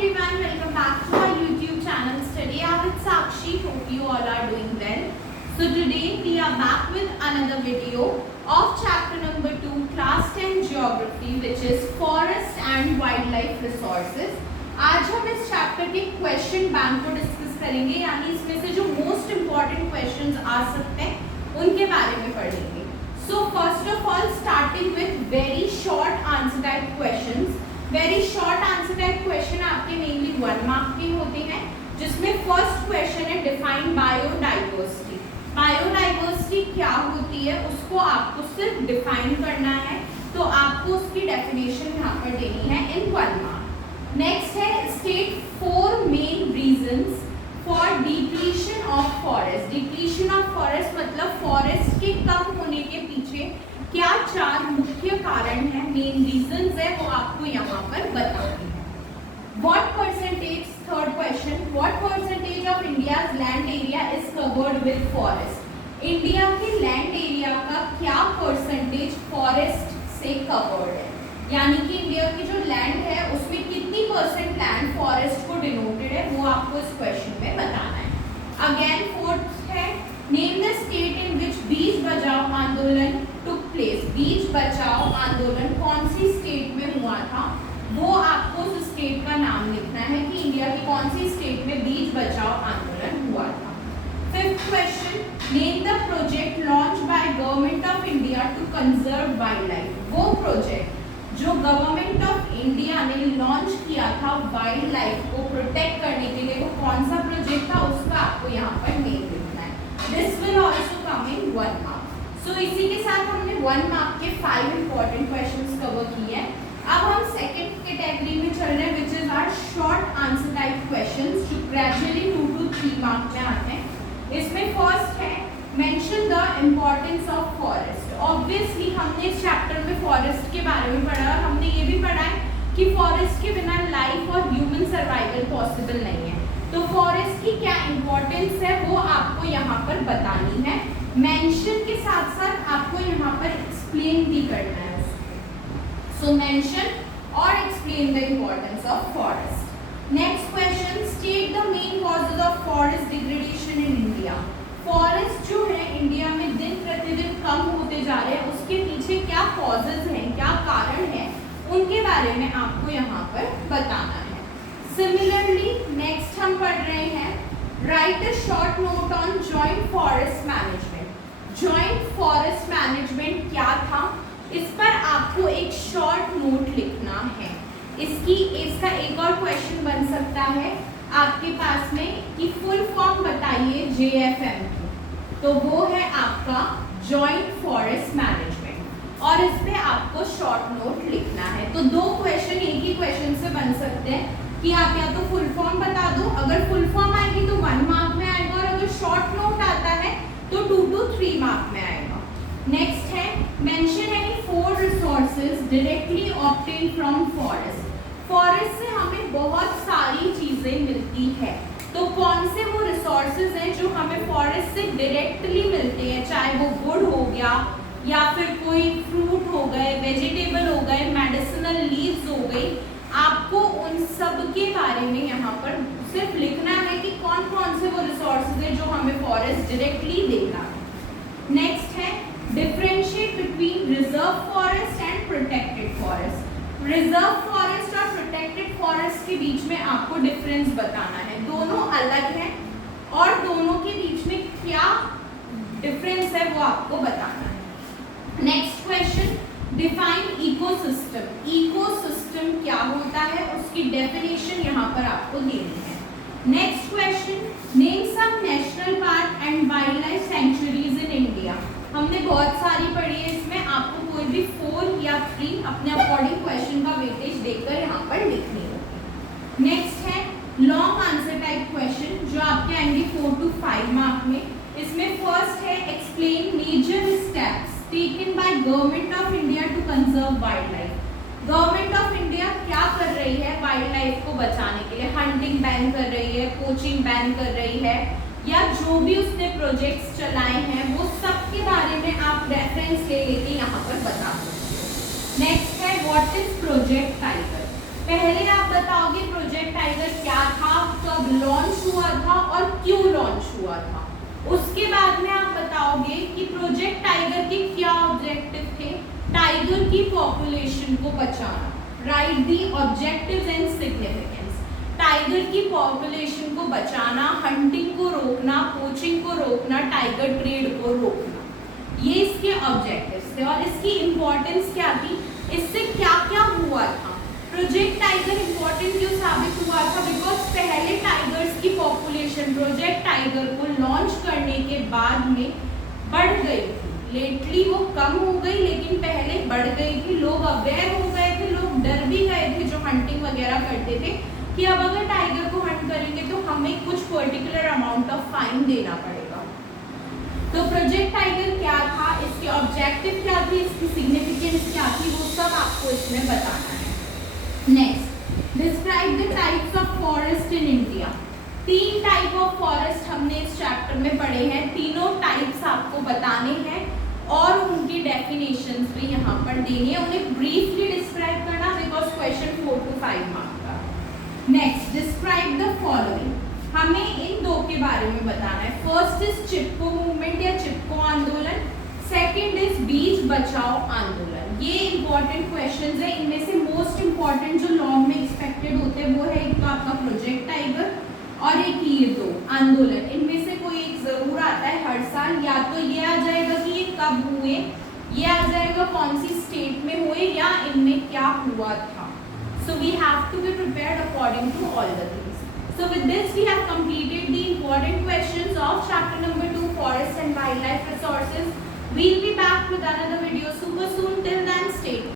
everyone, welcome back to our YouTube channel. Today I'm with Sakshi. Hope you all are doing well. So today we are back with another video of chapter number 2, class 10 geography, which is forest and wildlife resources. आज हम इस chapter के question bank को discuss करेंगे, यानी इसमें से जो मोस्ट इम्पॉर्टेंट क्वेश्चंस आ सकते हैं उनके बारे में पढ़ेंगे. So first of all, starting with very short answer type questions. Very short answer type question आपके मेनली 1 मार्क के होते हैं, जिसमें फर्स्ट क्वेश्चन है डिफाइन बायोडाइवर्सिटी. बायोडाइवर्सिटी क्या होती है उसको आपको सिर्फ डिफाइन करना है, तो आपको उसकी डेफिनेशन यहाँ पर देनी है इन 1 मार्क. नेक्स्ट है state 4 main reasons for depletion of forest. Depletion of forest मतलब फॉरेस्ट के कम होने के पीछे क्या 4 मुख्य कारण है, मेन रीजंस है, वो आपको यहाँ पर बतानी है. What percentage, third question, what percentage of India's land area is covered with forest. India के लैंड एरिया का क्या परसेंटेज फॉरेस्ट से कवर्ड है, यानी कि इंडिया की जो लैंड है उसमें कितनी परसेंट लैंड फॉरेस्ट को डिनोटेड है, वो आपको इस क्वेश्चन में बताना है. अगेन फोर्थ है नेम द स्टेट इन विच बीच बचाओ आंदोलन टुक प्लेस. बीच बचाओ आंदोलन कौन सी स्टेट में हुआ था, वो आपको उस स्टेट का नाम लिखना है कि इंडिया की कौन सी स्टेट में बीच बचाओ आंदोलन हुआ था. Fifth question name the project launch by government of India to conserve wildlife. वो प्रोजेक्ट जो गवर्नमेंट ऑफ इंडिया ने लॉन्च किया था वाइल्ड लाइफ को प्रोटेक्ट करने के लिए, वो कौन सा प्रोजेक्ट था उसका आपको यहाँ पर नेम लिखना है. This will also come in 1 mark. So इसी के साथ हमने 1 मार्क के 5 इंपॉर्टेंट क्वेश्चंस कवर किए हैं. अब हम सेकंड कैटेगरी में चल रहे हैं, which is our short answer type questions, जो ग्रेजुअली 2 to 3 मार्क में आते हैं. इसमें फर्स्ट है mention the importance of forest. Obviously हमने इस चैप्टर में फॉरेस्ट के बारे में पढ़ा और हमने ये भी पढ़ा है कि फॉरेस्ट के बिना लाइफ और ह्यूमन सर्वाइवल पॉसिबल नहीं है. तो फॉरेस्ट की क्या इम्पोर्टेंस है वो आपको यहाँ पर बतानी है. मेंशन के साथ साथ आपको यहाँ पर एक्सप्लेन भी करना है. सो मेंशन और explain the importance of forest. Next question state the main causes of forest degradation in India. Forest जो है इंडिया में दिन प्रतिदिन कम होते जा रहे हैं, उसके पीछे क्या कॉजेज हैं, क्या कारण है, उनके बारे में आपको यहाँ पर बताना है. सिमिलरली नेक्स्ट हम पढ़ रहे हैं right a short note on joint forest management. Joint forest management क्या था, इस पर आपको एक शॉर्ट नोट लिखना है. इसका एक और क्वेश्चन बन सकता है आपके पास में कि फुल फॉर्म बताइए JFM की, तो वो है आपका जॉइंट फॉरेस्ट मैनेजमेंट, और इस पे आपको शॉर्ट नोट लिखना है. तो 2 क्वेश्चन एक ही क्वेश्चन से बन सकते हैं कि आप या तो फुल फॉर्म बता दो, अगर फुल फॉर्म आएगी तो 1 मार्क में आएगा, और अगर शॉर्ट नोट आता है तो 2 to 3 मार्क में आएगा. नेक्स्ट है mention any 4 resources directly obtain from forest. Forest से हमें बहुत सारी चीजें मिलती है, तो कौन से वो रिसोर्सेज हैं जो हमें फॉरेस्ट से डायरेक्टली मिलते हैं, चाहे वो वुड हो गया या फिर कोई फ्रूट हो गए, वेजिटेबल हो गए, मेडिसिनल लीव्स हो गई. आपको उन सब के बारे में यहाँ पर सिर्फ लिखना है कि कौन कौन से वो रिसोर्सेज हैं जो हमें फॉरेस्ट डायरेक्टली देता है. नेक्स्ट है differentiate between reserve forest and protected forest. Reserve forest और प्रोटेक्टेड फॉरेस्ट के बीच में आपको डिफरेंस बताना है. दोनों अलग हैं और दोनों के बीच में क्या डिफरेंस है वो आपको बताना है. Next question define ecosystem. Ecosystem क्या होता है उसकी डेफिनेशन यहाँ पर आपको देनी है. Next question name some national park and wildlife sanctuaries in India. हमने बहुत सारी पढ़ी है, इसमें आपको कोई भी 4 या 3 अपने अकॉर्डिंग क्वेश्चन का वेटेज देकर यहाँ पर लिखनी होगी. नेक्स्ट है लॉन्ग आंसर टाइप क्वेश्चन जो आपके आएंगे 4 to 5 मार्क में. इसमें फर्स्ट है explain major steps taken by government of India to conserve wildlife. Government of India क्या कर रही है वाइल्ड लाइफ को बचाने के लिए, हंटिंग बैन कर रही है, पोचिंग बैन कर रही है, या जो भी उसने प्रोजेक्ट्स चलाए हैं वो सब के बारे में आप रेफरेंस ले लेके यहाँ पर बता सकते हो. नेक्स्ट है व्हाट इज प्रोजेक्ट टाइगर. पहले आप बताओगे प्रोजेक्ट टाइगर कब लॉन्च हुआ था और क्यों लॉन्च हुआ था। उसके बाद में आप बताओगे कि प्रोजेक्ट टाइगर के क्या ऑब्जेक्टिव थे। टाइगर की पॉपुलेशन को बचाना, right the objectives and significance. Tiger की पॉपुलेशन को बचाना, हंटिंग को रोकना, पोचिंग को रोकना, टाइगर ट्रेड को रोकना, ये इसके ऑब्जेक्टिव्स थे। और इसकी इंपॉर्टेंस क्या थी, इससे क्या क्या हुआ था। प्रोजेक्ट टाइगर इंपॉर्टेंट क्यों साबित हुआ था, बिकॉज पहले टाइगर्स की पॉपुलेशन प्रोजेक्ट टाइगर को लॉन्च करने के बाद में बढ़ गई थी। लेटली वो कम हो गई, लेकिन पहले बढ़ गई थी। लोग अवेयर हो गए थे, लोग डर भी गए थे जो हंटिंग वगैरह करते थे कि अब अगर टाइगर को हंट करेंगे तो हमें कुछ पर्टिकुलर अमाउंट ऑफ फाइन देना पड़ेगा। तो प्रोजेक्ट टाइगर क्या था, इसके ऑब्जेक्टिव क्या थे, इसकी सिग्निफिकेंस क्या थी, वो सब आपको इसमें बताना है। Next, describe the types of forest in India. 3 type of forest हमने इस चैप्टर में पढ़े हैं। तीनों टाइप्स आपको बताने हैं और उनकी डेफिनेशंस भी यहाँ पर देनी है। उन्हें ब्रीफली डिस्क्राइब करना, बिकॉज क्वेश्चन 4 to 5 मार्क्स का। Next, describe the following. हमें इन 2 के बारे में बताना है। फर्स्ट इज चिपको मूवमेंट या चिपको आंदोलन, सेकेंड इज बीज बचाओ आंदोलन। ये इंपॉर्टेंट क्वेश्चंस है। इनमें से मोस्ट इंपॉर्टेंट जो लॉन्ग में एक्सपेक्टेड होते हैं वो है एक तो आपका प्रोजेक्ट टाइगर और एक ये 2 आंदोलन। इनमें से कोई एक जरूर आता है हर साल। या तो ये आ जाएगा कि ये कब हुए, ये आ जाएगा कौन सी स्टेट में हुए, या इनमें क्या हुआ था। So we have to be prepared according to all the things. So with this we have completed the important questions of chapter number 2, Forest and Wildlife Resources. We'll be back with another video super soon. Till then, stay tuned.